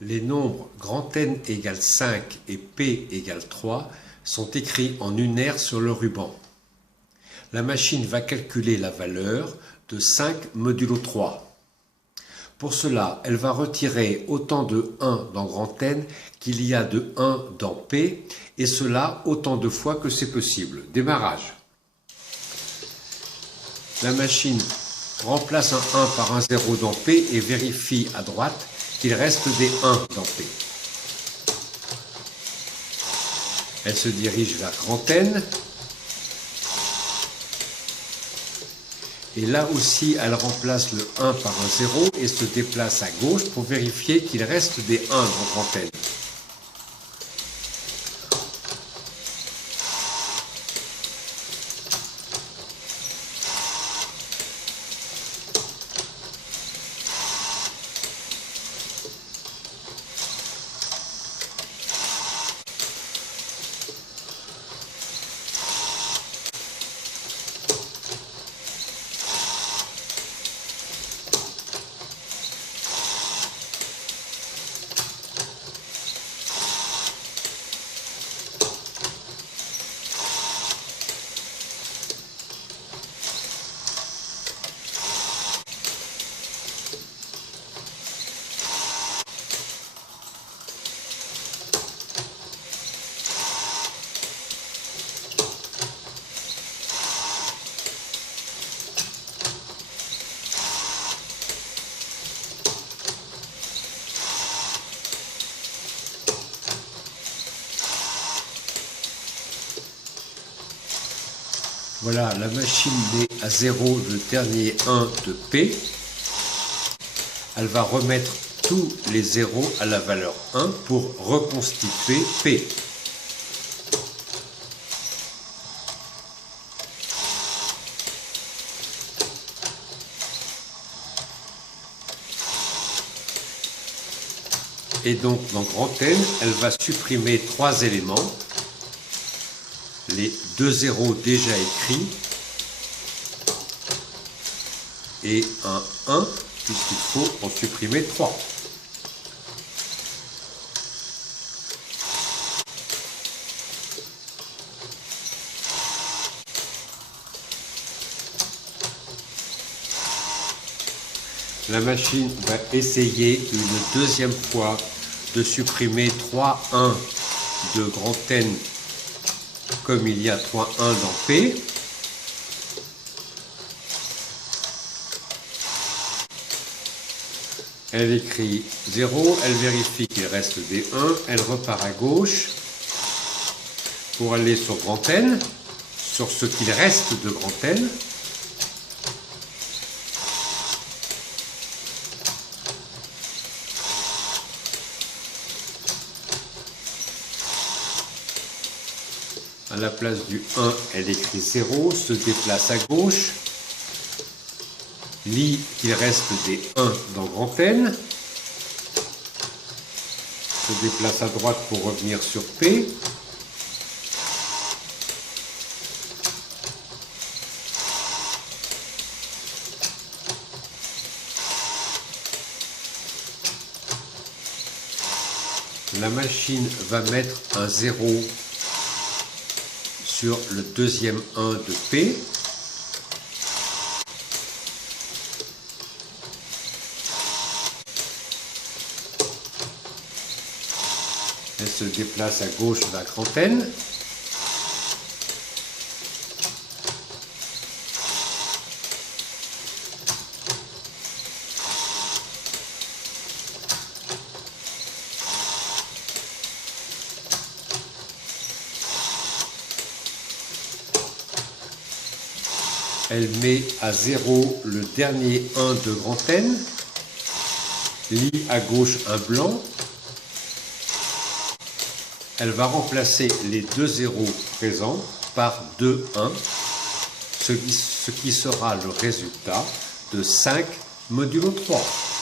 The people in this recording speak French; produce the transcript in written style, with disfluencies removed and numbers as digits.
Les nombres grand N égale 5 et P égale 3 sont écrits en unaire sur le ruban. La machine va calculer la valeur de 5 modulo 3. Pour cela, elle va retirer autant de 1 dans grand N qu'il y a de 1 dans P, et cela autant de fois que c'est possible. Démarrage. La machine remplace un 1 par un 0 dans P et vérifie à droite qu'il reste des 1 dans P. Elle se dirige vers grand N. Et là aussi, elle remplace le 1 par un 0 et se déplace à gauche pour vérifier qu'il reste des 1 dans grand N. Voilà, la machine met à 0 le dernier 1 de P. Elle va remettre tous les zéros à la valeur 1 pour reconstituer P. Et donc, dans grand N, elle va supprimer 3 éléments. Les 2 zéros déjà écrits et un 1 puisqu'il faut en supprimer 3. La machine va essayer une deuxième fois de supprimer 3 1 de grand N comme il y a 3 1 dans P. Elle écrit 0, elle vérifie qu'il reste des 1, elle repart à gauche pour aller sur grand N, sur ce qu'il reste de grand N. À la place du 1, elle écrit 0, se déplace à gauche, lit qu'il reste des 1 dans grand N, se déplace à droite pour revenir sur P, la machine va mettre un 0 sur le deuxième 1 de P. Elle se déplace à gauche vers grand N. Elle met à 0 le dernier 1 de grand N, lit à gauche un blanc. Elle va remplacer les 2 zéros présents par 2 1, ce qui sera le résultat de 5 modulo 3.